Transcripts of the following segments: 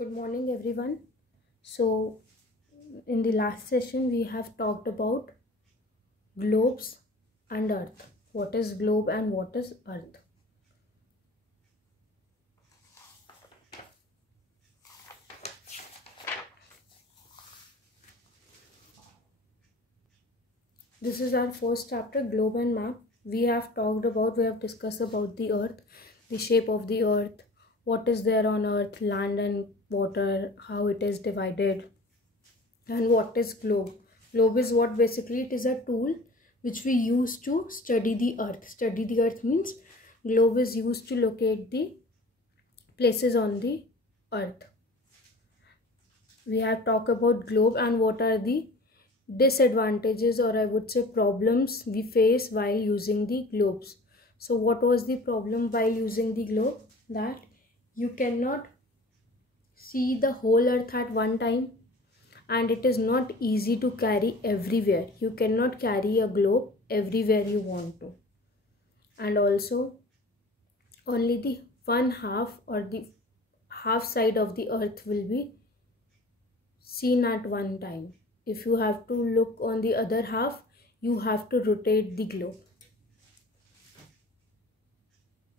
Good morning, everyone. So, in the last session, we have talked about globes and Earth. What is globe and what is Earth? This is our first chapter, globe and map. We have discussed about the Earth, the shape of the Earth, what is there on Earth, land and water, how it is divided, and what is globe. Globe is what basically it is a tool which we use to study the Earth. Study the Earth means globe is used to locate the places on the Earth. We have talked about globe and what are the disadvantages, or I would say problems, we face while using the globes. So what was the problem while using the globe? That you cannot see the whole Earth at one time, and it is not easy to carry everywhere. You cannot carry a globe everywhere you want to, and also only the one half or the half side of the Earth will be seen at one time. If you have to look on the other half, you have to rotate the globe.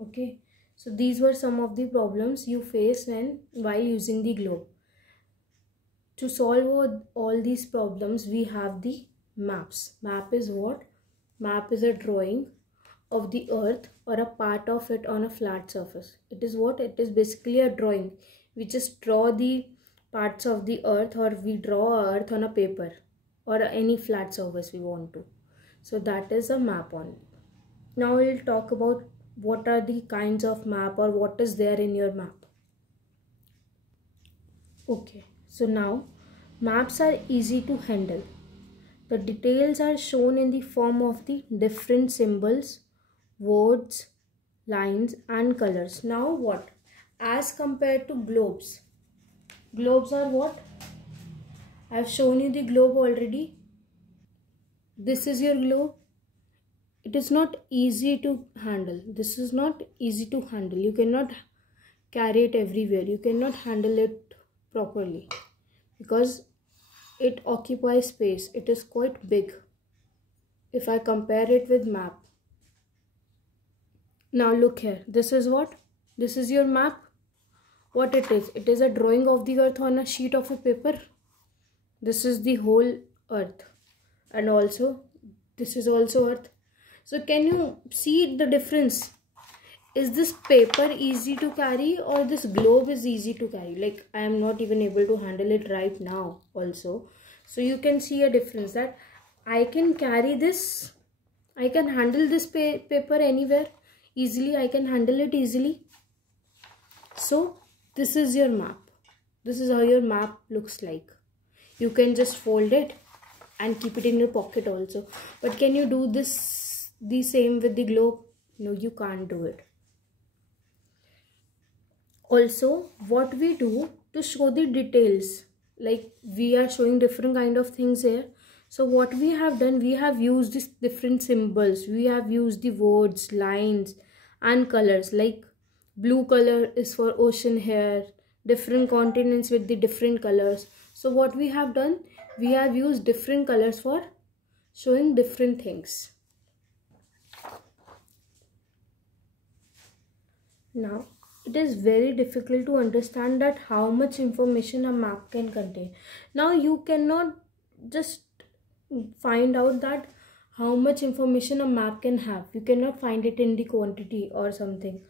Okay, so these were some of the problems you face while using the globe. To solve all these problems, we have the maps. Map is what? Map is a drawing of the Earth or a part of it on a flat surface. It is what? It is basically a drawing. We just draw the parts of the Earth, or we draw Earth on a paper or any flat surface we want to. So that is a map on it. Now we'll talk about what are the kinds of map, or what is there in your map. Okay, so now maps are easy to handle. The details are shown in the form of the different symbols, words, lines and colors. Now what? As compared to globes. Globes are what? I have shown you the globe already. This is your globe. It is not easy to handle. This is not easy to handle. You cannot carry it everywhere. You cannot handle it properly because it occupies space. It is quite big if I compare it with map. Now look here. This is what? This is your map. What it is? It is a drawing of the Earth on a sheet of a paper. This is the whole Earth, and also this is also Earth. So can you see the difference? Is this paper easy to carry, or this globe is easy to carry? Like, I am not even able to handle it right now also. So you can see a difference, that I can carry this, I can handle this paper anywhere easily. I can handle it easily. So this is your map. This is how your map looks like. You can just fold it and keep it in your pocket also. But can you do this the same with the globe? No, you can't do it. Also, what we do to show the details, like we are showing different kind of things here. So what we have done, we have used these different symbols. We have used the words, lines and colors. Like blue color is for ocean here, different continents with the different colors. So what we have done, we have used different colors for showing different things. Now, it is very difficult to understand that how much information a map can contain. Now you cannot just find out that how much information a map can have. You cannot find it in the quantity or something,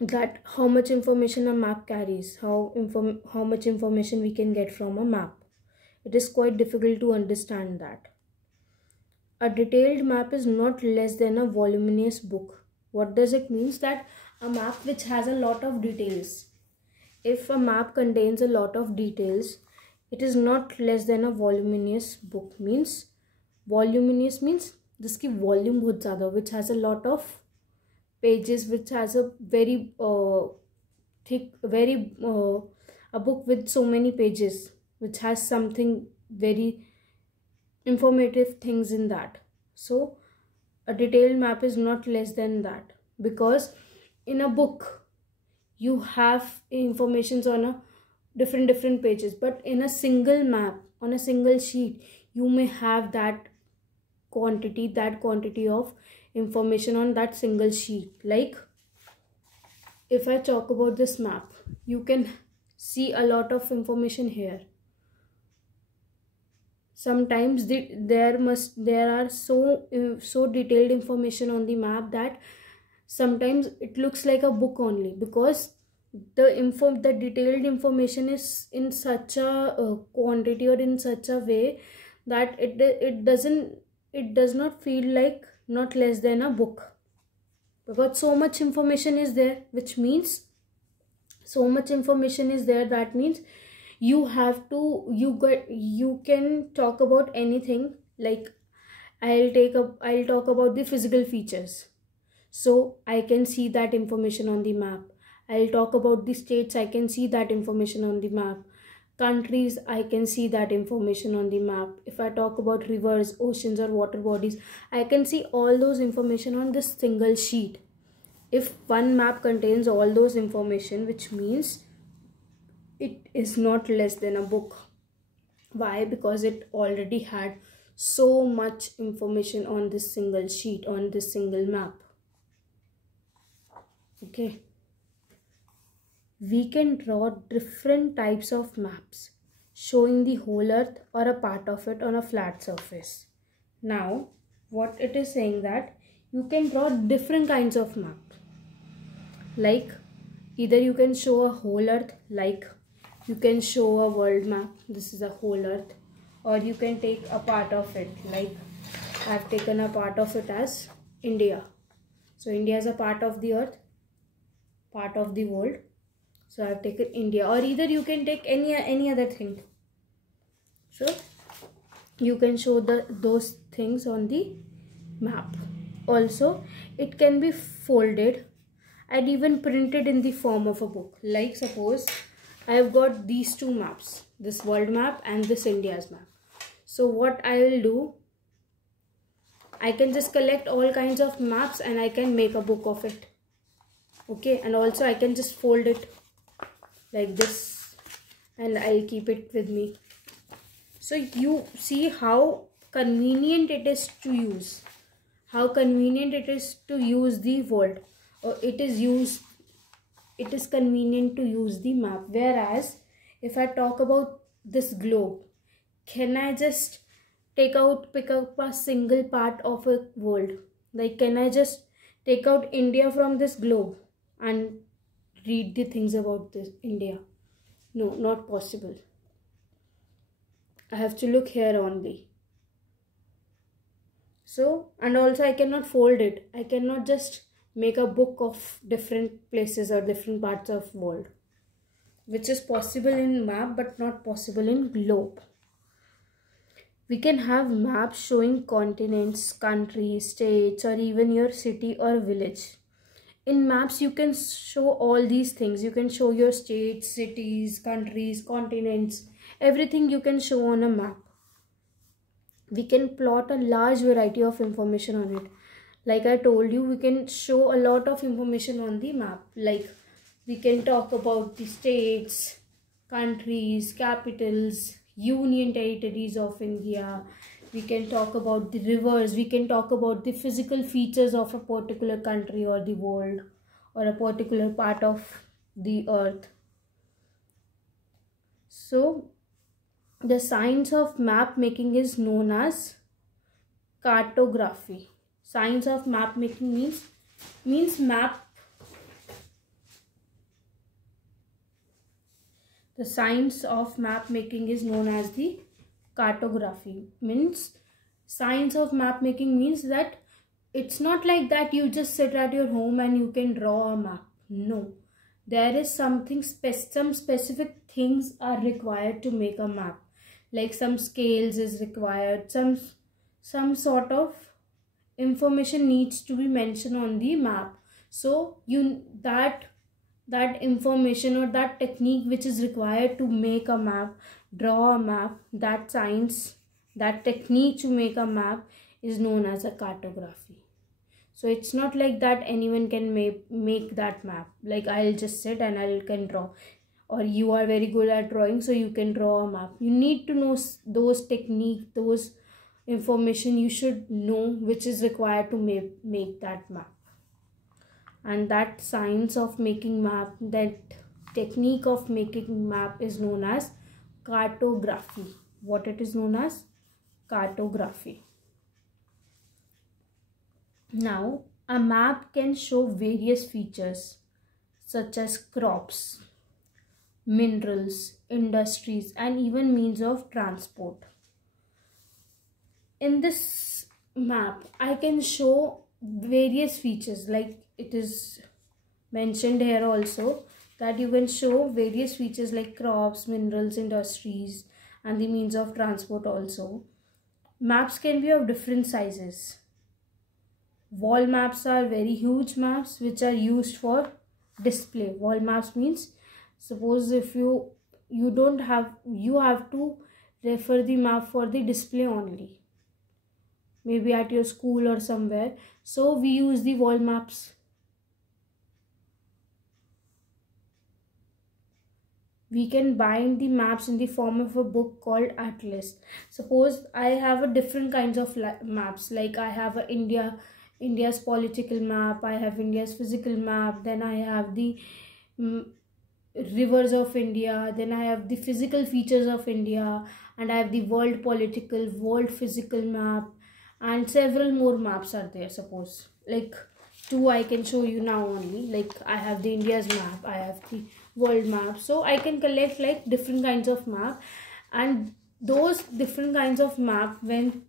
that how much information a map carries, how much information we can get from a map. It is quite difficult to understand that. A detailed map is not less than a voluminous book. What does it mean? That a map which has a lot of details. If a map contains a lot of details, it is not less than a voluminous book. Means voluminous means जिसकी volume बहुत ज़्यादा, which has a lot of pages, which has a very thick, a book with so many pages, which has something very informative things in that. So a detailed map is not less than that, because in a book you have informations on a different pages, but in a single map, on a single sheet, you may have that quantity of information on that single sheet. Like if I talk about this map, you can see a lot of information here. Sometimes there are so detailed information on the map that sometimes it looks like a book only, because the detailed information is in such a quantity or in such a way that it does not feel like not less than a book, because so much information is there, which means so much information is there, that means you can talk about anything. Like I'll talk about the physical features, so I can see that information on the map. I'll talk about the states, I can see that information on the map. Countries, I can see that information on the map. If I talk about rivers, oceans or water bodies, I can see all those information on this single sheet. If one map contains all those information, which means it is not less than a book. Why? Because it already had so much information on this single sheet, on this single map. Okay, we can draw different types of maps showing the whole earth or a part of it on a flat surface. Now what it is saying, that you can draw different kinds of maps. Like either you can show a whole earth, like you can show a world map, this is a whole earth, or you can take a part of it, like I have taken a part of it as India. So India is a part of the earth, part of the world, so I have taken India. Or either you can take any other thing, so you can show those things on the map. Also it can be folded and even printed in the form of a book. Like suppose I have got these two maps, this world map and this India's map. So what I will do, I can just collect all kinds of maps and I can make a book of it. Okay, and also I can just fold it like this and I'll keep it with me. So you see how convenient it is to use, how convenient it is to use the world, or it is convenient to use the map. Whereas if I talk about this globe, can I just pick up a single part of a world? Like can I just take out India from this globe and read the things about this India? No, not possible. I have to look here only. So, and also I cannot fold it. I cannot just make a book of different places or different parts of world, which is possible in map but not possible in globe. We can have maps showing continents, countries, states, or even your city or village. In maps you can show all these things. You can show your states, cities, countries, continents, everything you can show on a map. We can plot a large variety of information on it. Like I told you, we can show a lot of information on the map. Like we can talk about the states, countries, capitals, union territories of India. We can talk about the rivers. We can talk about the physical features of a particular country or the world or a particular part of the earth. So the science of map making is known as cartography. Science of map making means map. The science of map making is known as the cartography. Means science of map making means that it's not like that you just sit at your home and you can draw a map. No, there is something some specific things are required to make a map. Like some scales is required, some sort of information needs to be mentioned on the map. So that information or that technique which is required to make a map, draw a map, that science, that technique to make a map is known as a cartography. So it's not like that anyone can make that map. Like I'll just sit and I can draw, or you are very good at drawing so you can draw a map. You need to know those technique, those information you should know which is required to make that map. And that science of making map, that technique of making map is known as cartography. What it is known as? Cartography. Now, a map can show various features such as crops, minerals, industries, and even means of transport. In this map, I can show various features, like it is mentioned here also, that you can show various features like crops, minerals, industries, and the means of transport also. Maps can be of different sizes. Wall maps are very huge maps which are used for display. Wall maps means, suppose if you don't have, you have to refer the map for the display only, maybe at your school or somewhere, so we use the wall maps. We can bind the maps in the form of a book called atlas. Suppose I have a different kinds of maps, like I have a India's political map, I have India's physical map, then I have the rivers of India, then I have the physical features of India, and I have the world political, world physical map, and several more maps are there. Suppose like two I can show you now only, like I have the India's map, I have the world map. So I can collect like different kinds of map, and those different kinds of map, when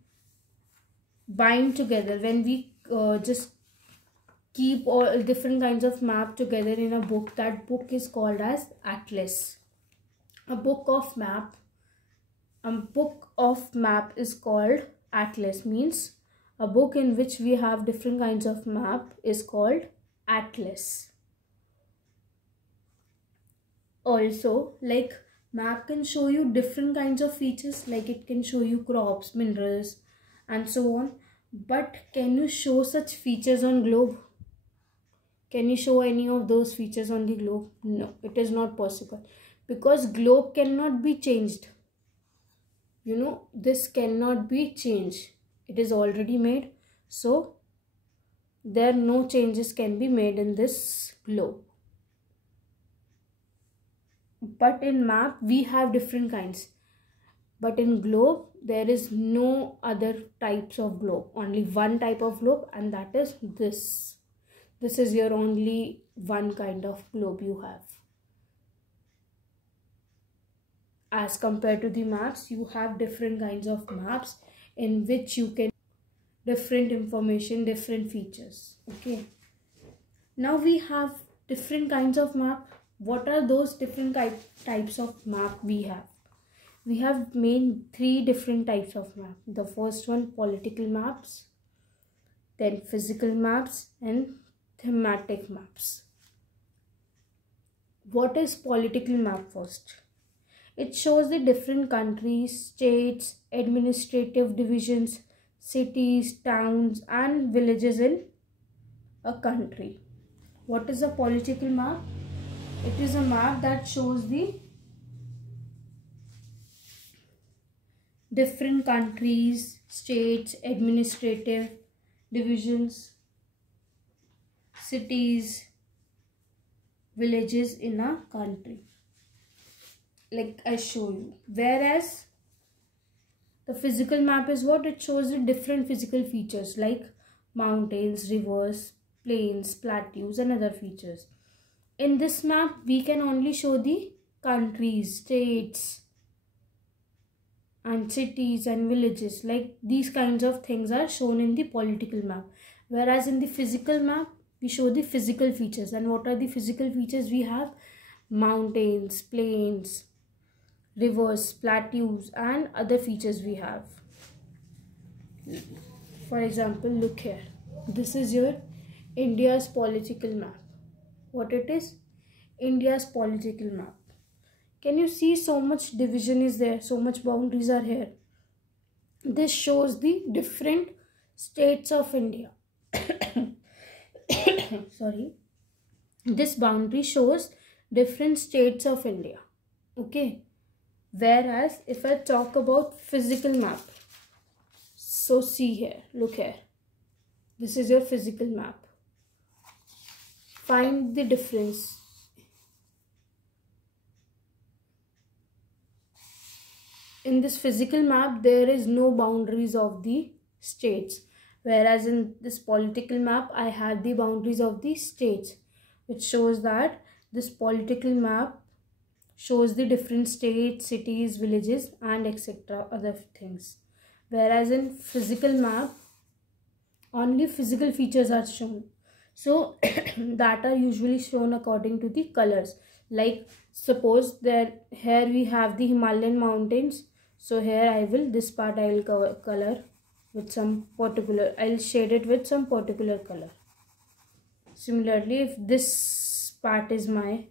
bind together, when we just keep all different kinds of map together in a book, that book is called as atlas. A book of map is called atlas, means a book in which we have different kinds of map is called atlas. Also, like map can show you different kinds of features, like it can show you crops, minerals, and so on. But can you show such features on globe? Can you show any of those features on the globe? No, it is not possible, because globe cannot be changed. You know, this cannot be changed. It is already made, so there no changes can be made in this globe. But in map we have different kinds, but in globe there is no other types of globe, only one type of globe, and that is this. This is your only one kind of globe you have. As compared to the maps, you have different kinds of maps in which you can different information, different features. Okay, now we have different kinds of map. What are those different types of map we have? We have main three different types of map. The first one, political maps, then physical maps, and thematic maps. What is political map first? It shows the different countries, states, administrative divisions, cities, towns, and villages in a country. What is a political map? It is a map that shows the different countries, states, administrative divisions, cities, villages in a country, like I show you. Whereas the physical map is what? It shows the different physical features like mountains, rivers, plains, plateaus, and other features. In this map we can only show the countries, states, and cities and villages, like these kinds of things are shown in the political map. Whereas in the physical map we show the physical features. And what are the physical features we have? Mountains, plains, rivers, plateaus, and other features we have. For example, look here, this is your India's political map. What it is? India's political map. Can you see so much division is there, so much boundaries are here? This shows the different states of India. Sorry. This boundary shows different states of India. Okay. Whereas if I talk about physical map, so see here, look here. This is your physical map. Find the difference. In this physical map, there is no boundaries of the states. Whereas in this political map, I have the boundaries of the states, which shows that this political map shows the different states, cities, villages, and etc. other things. Whereas in physical map, only physical features are shown. So that are usually shown according to the colors. Like suppose that here we have the Himalayan mountains. So here I will, this part I will color with some particular, I'll shade it with some particular color. Similarly, if this part is my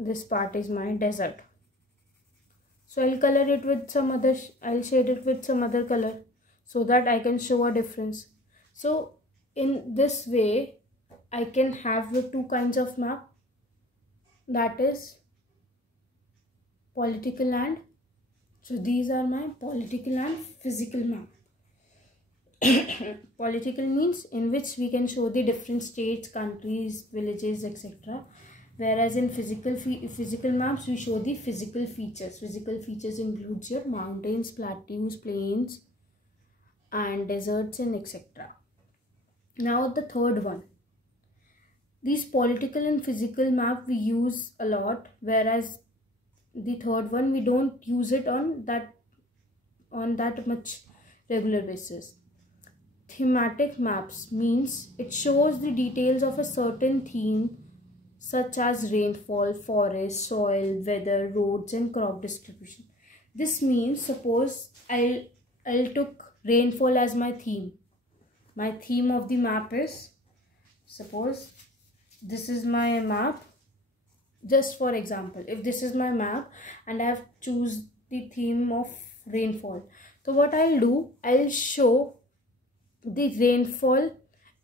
desert, so I'll color it with some other, I'll shade it with some other color so that I can show a difference. So in this way, I can have the two kinds of map, that is political land. So these are my political and physical map. Political means in which we can show the different states, countries, villages, etc. Whereas in physical maps, we show the physical features. Physical features includes your mountains, plateaus, plains, and deserts, and etc. Now the third one. These political and physical map we use a lot, whereas the third one we don't use it on that much regular basis. Thematic maps means it shows the details of a certain theme, such as rainfall, forest, soil, weather, roads, and crop distribution. This means suppose I'll took rainfall as my theme. My theme of the map is, suppose this is my map. Just for example, if this is my map and I have choose the theme of rainfall, so what I'll do, I'll show the rainfall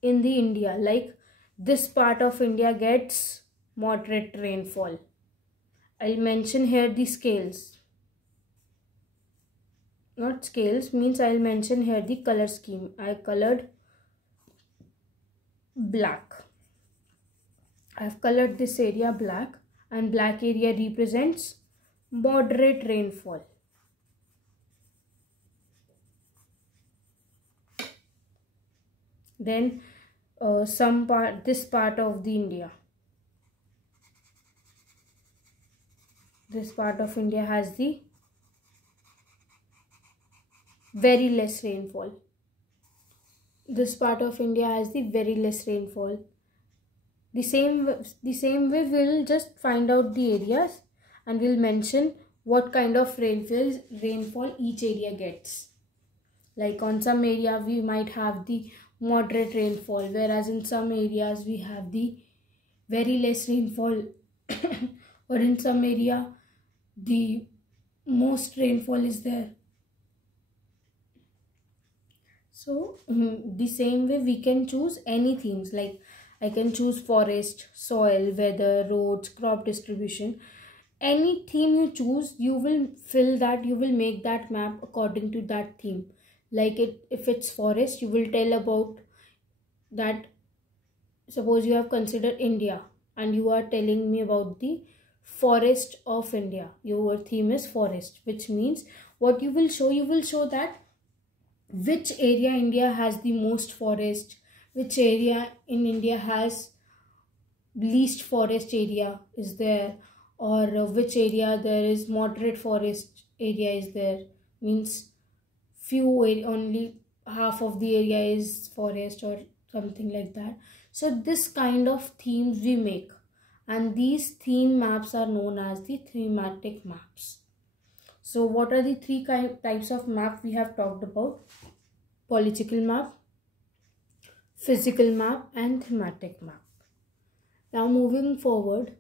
in the India, like this part of India gets moderate rainfall. I'll mention here the scales, not scales, means I'll mention here the color scheme. I colored black. I've colored this area black, and black area represents moderate rainfall. Then this part of the India. This part of India has the very less rainfall. This part of India has the very less rainfall. The same way we'll just find out the areas and we'll mention what kind of rainfall each area gets. Like on some area we might have the moderate rainfall, whereas in some areas we have the very less rainfall or in some area the most rainfall is there. So the same way we can choose any themes, like I can choose forest, soil, weather, roads, crop distribution. Any theme you choose, you will fill that, you will make that map according to that theme. Like if it's forest, you will tell about that. Suppose you have considered India and you are telling me about the forest of India. Your theme is forest, which means what you will show that which area India has the most forest, which area in India has least forest area is there, or which area there is moderate forest area is there, means only half of the area is forest or something like that. So this kind of themes we make, and these theme maps are known as the thematic maps. So what are the three types of map we have talked about? Political map, physical map, and thematic map. Now moving forward,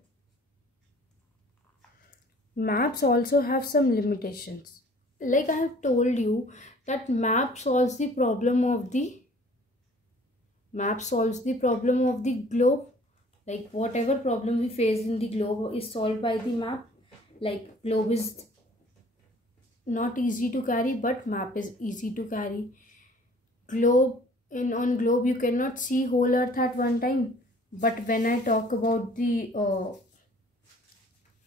maps also have some limitations. Like I have told you that map solves the problem of the Map solves the problem of the globe. Like whatever problem we face in the globe is solved by the map. Like globe is not easy to carry, but map is easy to carry. Globe, in on globe you cannot see whole earth at one time, but when I talk about the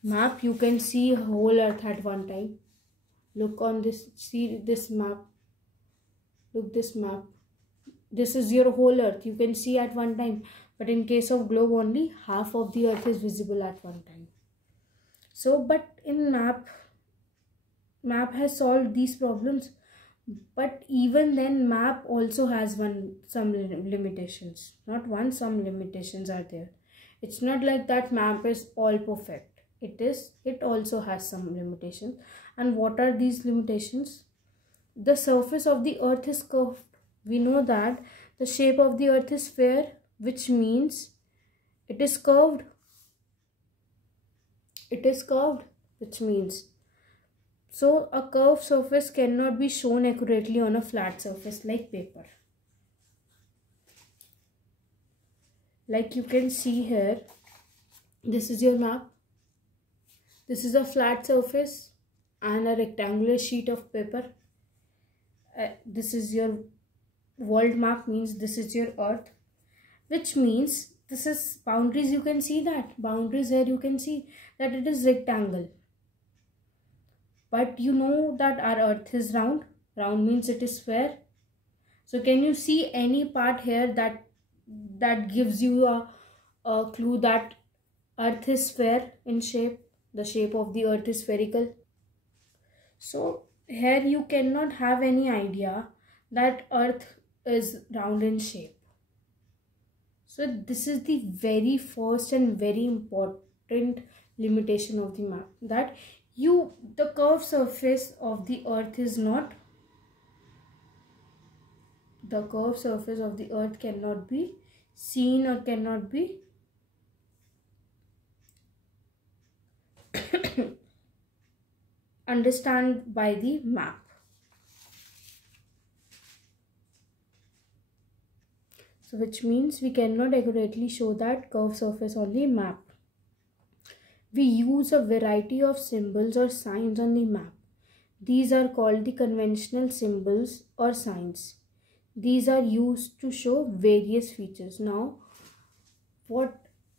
map, you can see whole earth at one time. Look on this, see this map, look this map, this is your whole earth, you can see at one time. But in case of globe, only half of the earth is visible at one time. So but in map has solved these problems, but even then map also has some limitations. Not one, some limitations are there. It's not like that map is all perfect. It also has some limitations. And what are these limitations? The surface of the earth is curved. We know that the shape of the earth is sphere, which means it is curved. It is curved, which means, so a curved surface cannot be shown accurately on a flat surface like paper. Like you can see here, this is your map. This is a flat surface and a rectangular sheet of paper. This is your world map, means this is your earth, which means this is boundaries. You can see that boundaries here, you can see that it is rectangle. But you know that our earth is round. Round means it is sphere. So can you see any part here that gives you a clue that earth is sphere in shape? The shape of the earth is spherical. So here you cannot have any idea that earth is round in shape. So this is the very first and very important limitation of the map, that the curved surface of the earth is not, the curved surface of the earth cannot be seen or cannot be understand by the map. So which means we cannot accurately show that curved surface on the map. We use a variety of symbols or signs on the map. These are called the conventional symbols or signs. These are used to show various features. Now, what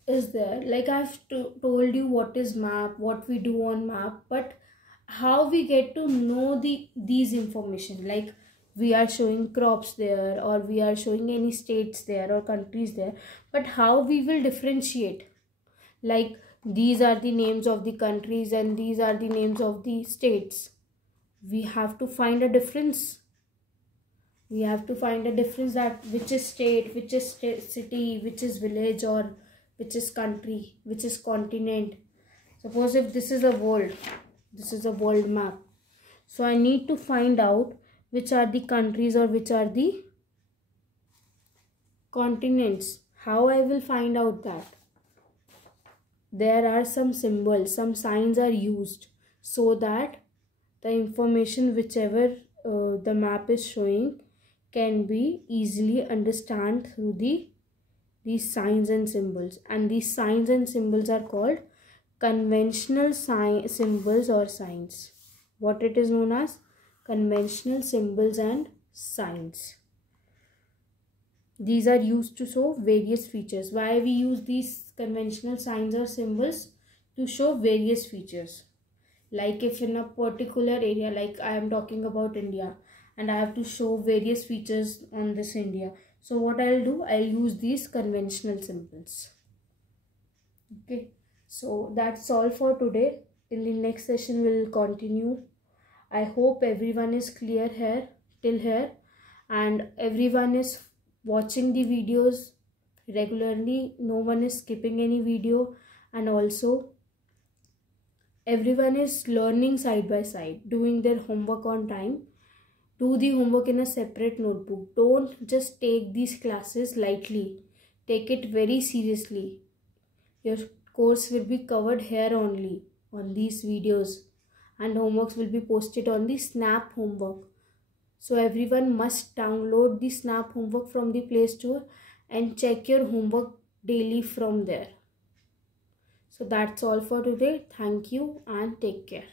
is there? Like I've told you what is map, what we do on map, but how we get to know these information, like we are showing crops there, or we are showing any states there or countries there, but how we will differentiate, like these are the names of the countries and these are the names of the states. We have to find a difference. We have to find a difference, that which is state, which is city, which is village, or which is country, which is continent. Suppose if this is a world, this is a world map. So I need to find out which are the countries or which are the continents. How I will find out that? There are some symbols, some signs are used so that the information whichever the map is showing can be easily understood through these signs and symbols. And these signs and symbols are called conventional symbols or signs. What it is known as? Conventional symbols and signs. These are used to show various features. Why we use these conventional signs or symbols? To show various features. Like if in a particular area, like I am talking about India, and I have to show various features on this India. So what I'll do, I'll use these conventional symbols. Okay, so that's all for today. In the next session, we'll continue. I hope everyone is clear here till here, and everyone is watching the videos regularly. No one is skipping any video, and also everyone is learning side by side, doing their homework on time. Do the homework in a separate notebook. Don't just take these classes lightly. Take it very seriously. Your course will be covered here only on these videos, and homeworks will be posted on the Snap Homework. So everyone must download the Snap Homework from the Play Store and check your homework daily from there. So that's all for today. Thank you and take care.